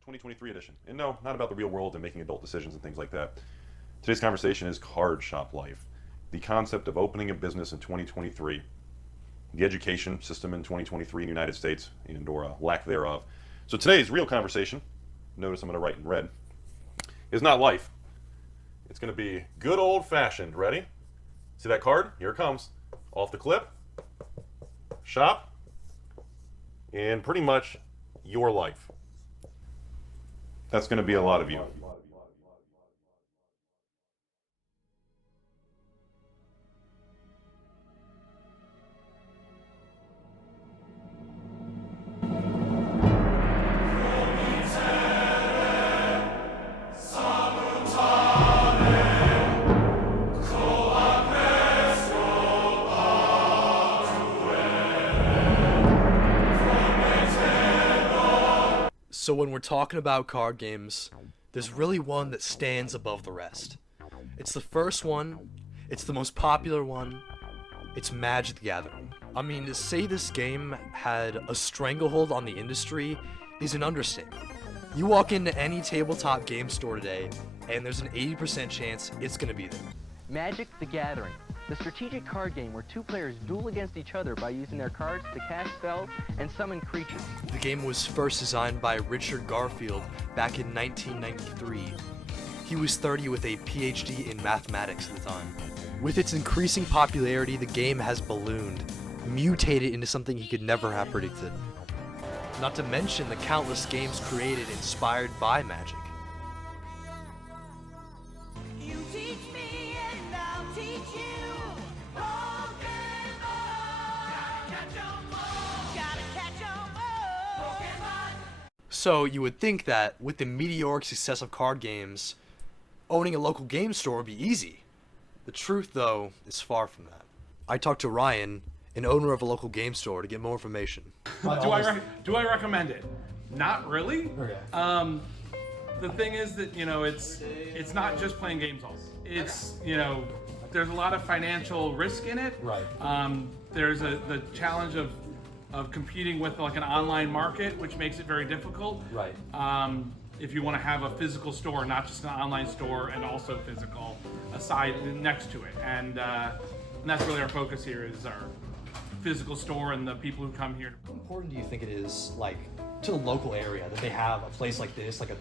2023 edition. And no, not about the real world and making adult decisions and things like that. Today's conversation is card shop life, the concept of opening a business in 2023, the education system in 2023 in the United States, and/or lack thereof. So today's real conversation, notice I'm going to write in red, is not life. It's going to be good old-fashioned. Ready? See that card? Here it comes. Off the clip. Shop. And pretty much your life. That's going to be a lot of you. So when we're talking about card games, there's really one that stands above the rest. It's the first one, it's the most popular one, it's Magic the Gathering. I mean, to say this game had a stranglehold on the industry is an understatement. You walk into any tabletop game store today, and there's an 80% chance it's gonna be there. Magic the Gathering, the strategic card game where two players duel against each other by using their cards to cast spells and summon creatures. The game was first designed by Richard Garfield back in 1993. He was 30 with a PhD in mathematics at the time. With its increasing popularity, the game has ballooned, mutated into something he could never have predicted. Not to mention the countless games created inspired by Magic. You teach me and I'll teach you. Pokemon. Gotta catch 'em all. Gotta catch 'em all. Pokemon. So you would think that with the meteoric success of card games, owning a local game store would be easy. The truth, though, is far from that. I talked to Ryan, an owner of a local game store, to get more information. Do I recommend it? Not really. Okay. The thing is that it's not just playing games all. It's there's a lot of financial risk in it. Right. There's the challenge of competing with like an online market, which makes it very difficult. Right. If you want to have a physical store, not just an online store, and also physical aside next to it, and that's really our focus here is our physical store and the people who come here. How important do you think it is, like, to the local area that they have a place like this, like a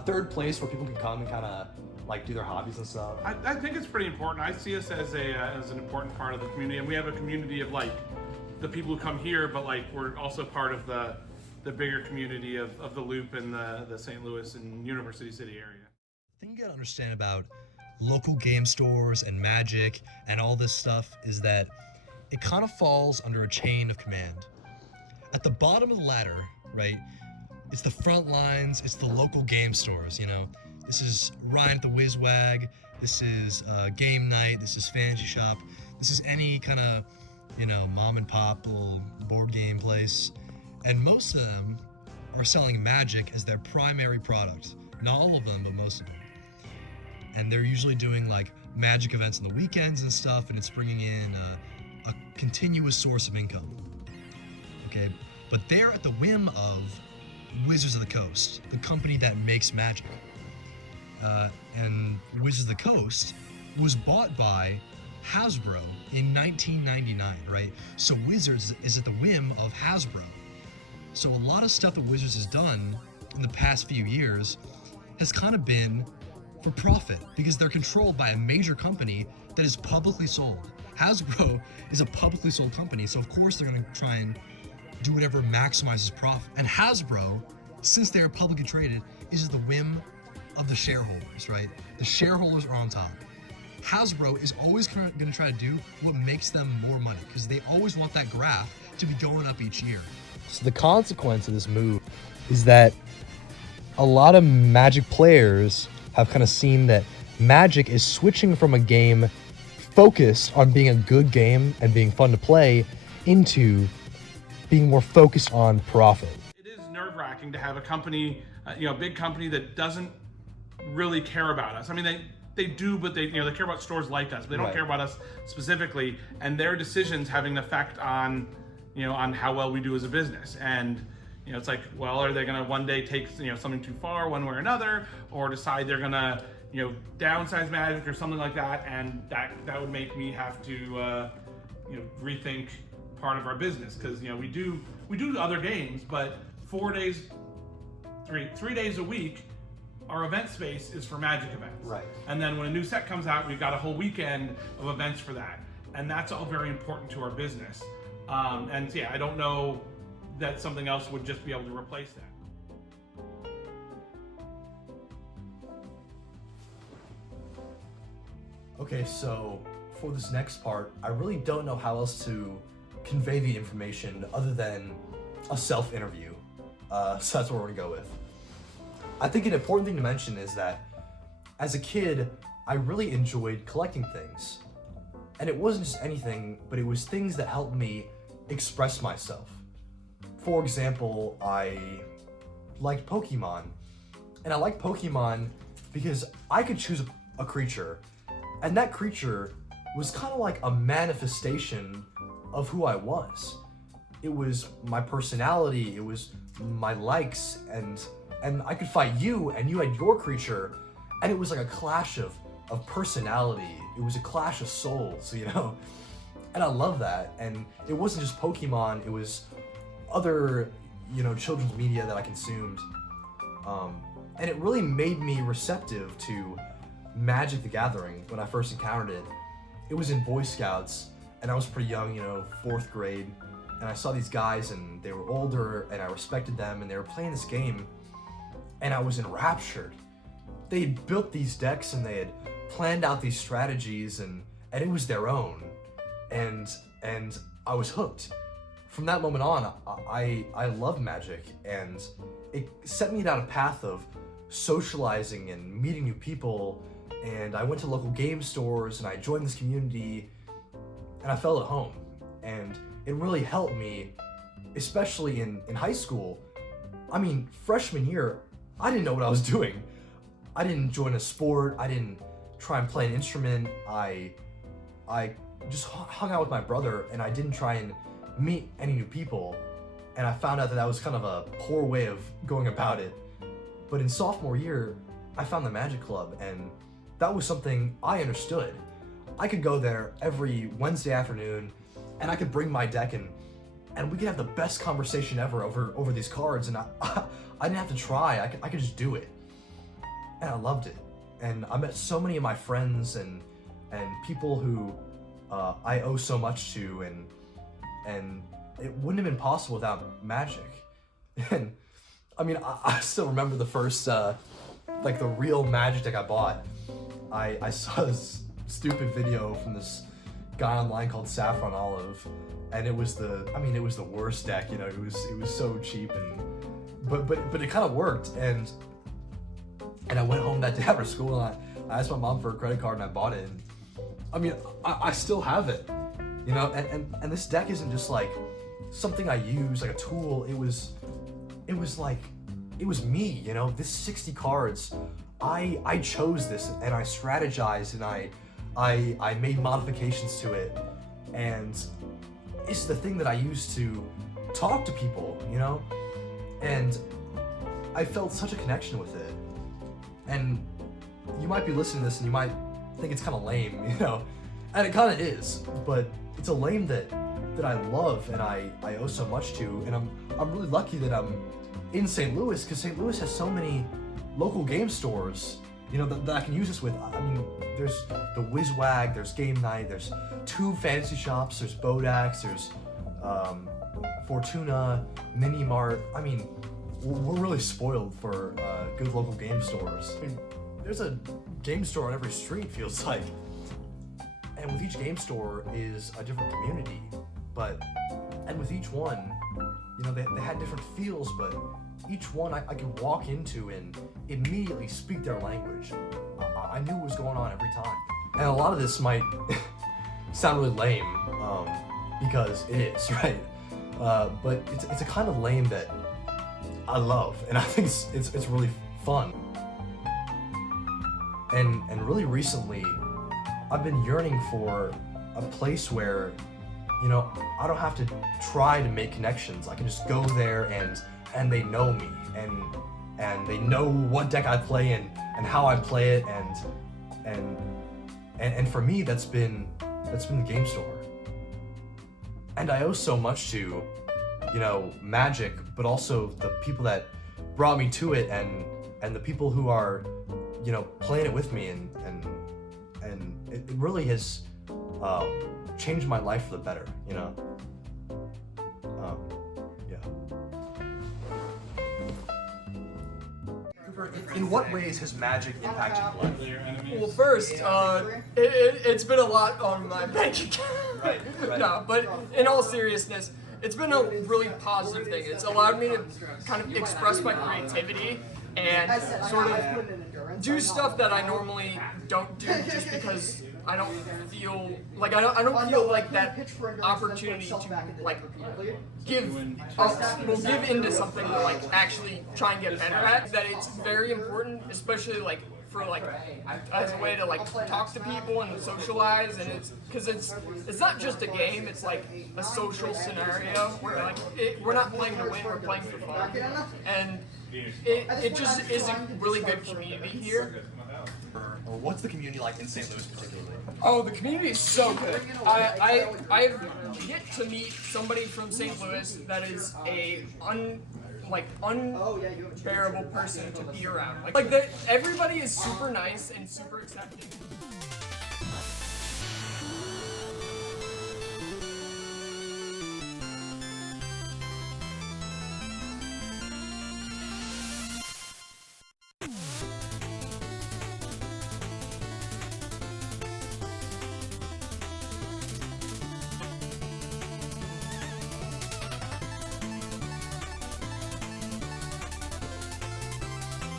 third place where people can come and kind of like do their hobbies and stuff? I think it's pretty important. I see us as an important part of the community, and we have a community of like the people who come here, but like we're also part of the bigger community of the Loop and the St. Louis and University City area. The thing you gotta understand about local game stores and Magic and all this stuff is that it kind of falls under a chain of command. At the bottom of the ladder, right, it's the front lines, it's the local game stores, This is Ryan at the WizWag, this is Game Night, this is Fantasy Shop, this is any kind of, mom and pop little board game place. And most of them are selling Magic as their primary product. Not all of them, but most of them. And they're usually doing like Magic events on the weekends and stuff, and it's bringing in a continuous source of income. Okay, but they're at the whim of Wizards of the Coast, the company that makes Magic. And Wizards of the Coast was bought by Hasbro in 1999, right? So Wizards is at the whim of Hasbro. So a lot of stuff that Wizards has done in the past few years has kind of been for profit because they're controlled by a major company that is publicly sold. Hasbro is a publicly sold company, so of course they're going to try and do whatever maximizes profit. And Hasbro, since they're publicly traded, is at the whim of the shareholders, right? The shareholders are on top. Hasbro is always going to try to do what makes them more money because they always want that graph to be going up each year. So the consequence of this move is that a lot of Magic players have kind of seen that Magic is switching from a game focused on being a good game and being fun to play into being more focused on profit. It is nerve-wracking to have a company, a big company that doesn't really care about us. I mean, they do, but they care about stores like us, but they don't care about us specifically, and their decisions having an effect on on how well we do as a business. And You know, it's like, well, are they going to one day take, you know, something too far one way or another, or decide they're going to, you know, downsize Magic or something like that, and that would make me have to, you know, rethink part of our business, because, you know, we do other games, but 4 days, three days a week, our event space is for Magic events. Right. And then when a new set comes out, we've got a whole weekend of events for that, and that's all very important to our business. And yeah, I don't know that something else would just be able to replace that. Okay, so for this next part, I really don't know how else to convey the information other than a self-interview. So that's what we're gonna go with. I think an important thing to mention is that as a kid, I really enjoyed collecting things. And it wasn't just anything, but it was things that helped me express myself. For example, I liked Pokemon. And I liked Pokemon because I could choose a creature, and that creature was kind of like a manifestation of who I was. It was my personality, it was my likes, and I could fight you, and you had your creature, and it was like a clash of personality. It was a clash of souls, you know? And I love that. And it wasn't just Pokemon, it was other, you know, children's media that I consumed. And it really made me receptive to Magic the Gathering when I first encountered it. It was in Boy Scouts, and I was pretty young, you know, 4th grade, and I saw these guys, and they were older, and I respected them, and they were playing this game, and I was enraptured. They had built these decks, and they had planned out these strategies, and it was their own, and I was hooked. From that moment on, I loved Magic, and it set me down a path of socializing and meeting new people, and I went to local game stores, and I joined this community, and I felt at home. And it really helped me, especially in high school. I mean, freshman year, I didn't know what I was doing. I didn't join a sport, I didn't try and play an instrument, I just hung out with my brother, and I didn't try and meet any new people. And I found out that was kind of a poor way of going about it. But in sophomore year, I found the Magic Club, and that was something I understood. I could go there every Wednesday afternoon, and I could bring my deck, and we could have the best conversation ever over these cards, and I didn't have to try, I could just do it. And I loved it. And I met so many of my friends and people who I owe so much to, and it wouldn't have been possible without Magic. And I mean, I still remember the first, like the real Magic deck I bought. I saw this stupid video from this guy online called Saffron Olive, and it was the worst deck, you know, it was so cheap, but it kind of worked, and I went home that day after school, and I asked my mom for a credit card, and I bought it, and I mean, I still have it, you know, and this deck isn't just like something I use, like a tool, it was me, you know, this 60 cards, I chose this, and I strategized, and I made modifications to it, and it's the thing that I use to talk to people, you know, and I felt such a connection with it. And you might be listening to this and you might think it's kind of lame, you know, and it kind of is, but it's a lame that I love and I owe so much to, and I'm really lucky that I'm in St. Louis, because St. Louis has so many local game stores, you know, that I can use this with. I mean, there's the WizWag, there's Game Night, there's 2 fantasy shops, there's Bodax, there's Fortuna, Mini Mart. I mean, we're really spoiled for good local game stores. I mean, there's a game store on every street, feels like. And with each game store is a different community, and with each one, you know, they had different feels, but each one I could walk into and immediately speak their language. I knew what was going on every time. And a lot of this might sound really lame, because it is, right? But it's a kind of lame that I love, and I think it's really fun. And really recently, I've been yearning for a place where, you know, I don't have to try to make connections. I can just go there and and they know me, and they know what deck I play and how I play it, and for me that's been the game store. And I owe so much to, you know, Magic, but also the people that brought me to it, and the people who are, you know, playing it with me, and it really has changed my life for the better, you know. Yeah. Cooper, in what ways has Magic impacted your life? Well, first, it's been a lot on my bank account. Right. No, but in all seriousness, it's been a really positive thing. It's allowed me to kind of express my creativity and sort of do stuff that I normally don't do just because I don't feel like I don't feel like that opportunity to like give into something to like actually try and get better at. That it's very important, especially like for like as a way to like talk to people and socialize, and it's because it's not just a game, it's like a social scenario where like we're not playing to win, we're playing for fun, and it just is a really good community here. Or what's the community like in St. Louis particularly? Oh, the community is so good. I've yet to meet somebody from St. Louis that is a unbearable person to be around. Like everybody is super nice and super accepting.